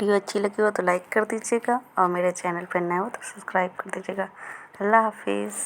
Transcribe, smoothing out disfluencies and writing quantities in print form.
Video अच्छी लगी हो तो लाइक कर दीजिएगा और मेरे चैनल पर नए हो तो सब्सक्राइब कर दीजिएगा। अल्लाह हाफिज़।